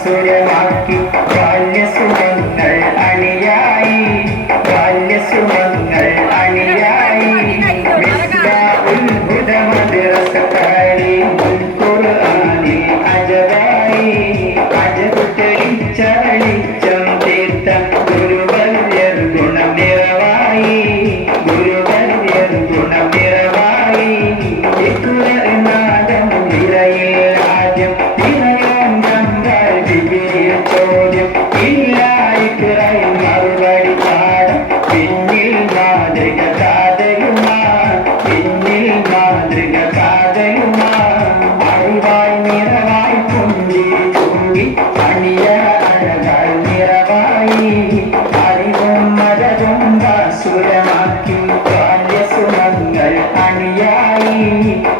സുരമാക്കി ബാല്യസുമങ്ങൾ അണിയായി ബാല്യസുമങ്ങൾ അണിയായി ഉത്ഭുത മദ്രസക്കാരി ഖുർആനിൽ അജബായി അജബ് തെളിച്ച വെളിച്ചം തീർത്ത ഗുരുവര്യർ ഗുണം നിറവായി ഗുരുവര്യർ ഗുണം നിറവായി നാദം നിറയിൽ ആദ്യം നിറയാൻ ഞങ്ങൾ ഡിഗ്രിയിൽ ചോദ്യം ഇല്ലായിക്കുറയിൽ മറുപടി പാഠം പിന്നിൽ മാതൃക കാതയുമാ പിന്നിൽ മാതൃക കാതയുമാ അറിവായി നിറവായി പുഞ്ചിരി ചൂടി അണിയ അഴകായി നിറവായി അറിവും മതവും സുരമാക്കി ബാല്യസുമങ്ങൾ അണിയായി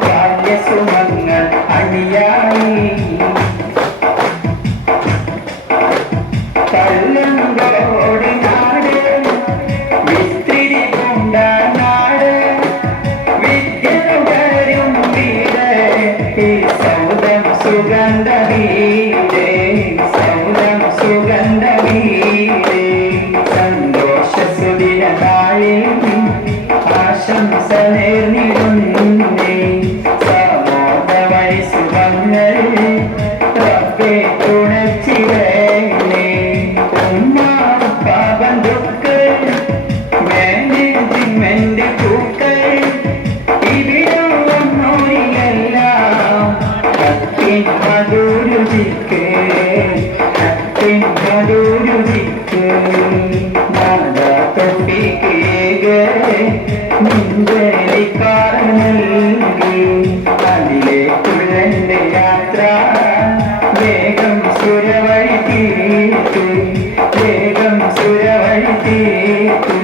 ബാല്യസുമങ്ങൾ അണിയായി കല്ലങ്കോടി നാട് വിസ്തൃതി കൊണ്ട നാട് വിദ്യനുകരും വീട് ഈ സൗദം സുഗന്ധ വീട് സൗദം സുഗന്ധ വീട് സന്തോഷ സുദിന നാളിൽ ആശംസ നേർന്നിടുന്നേ സമോദ വഴി സുഖങ്ങൾ റബ്ബേ തുണച്ചിടേണേ ബന്ധുക്കൾ മാനേജ്മെന്റ് പൂക്കൾ ഇവിടം വന്നോരിയെല്ലാം കത്തിൻ മധുരുചിക്ക് കത്തിൻ മധുരുചിക്ക് നാദാ തൊട്ടിക്കേകെ നിഞ്ചലിക്കാർ നൽകി അതിലേക്കുള്ളെന്റെ യാത്ര വേഗം സുരവഴി തീർത്ത് വേഗം സുരവഴി തീർത്ത്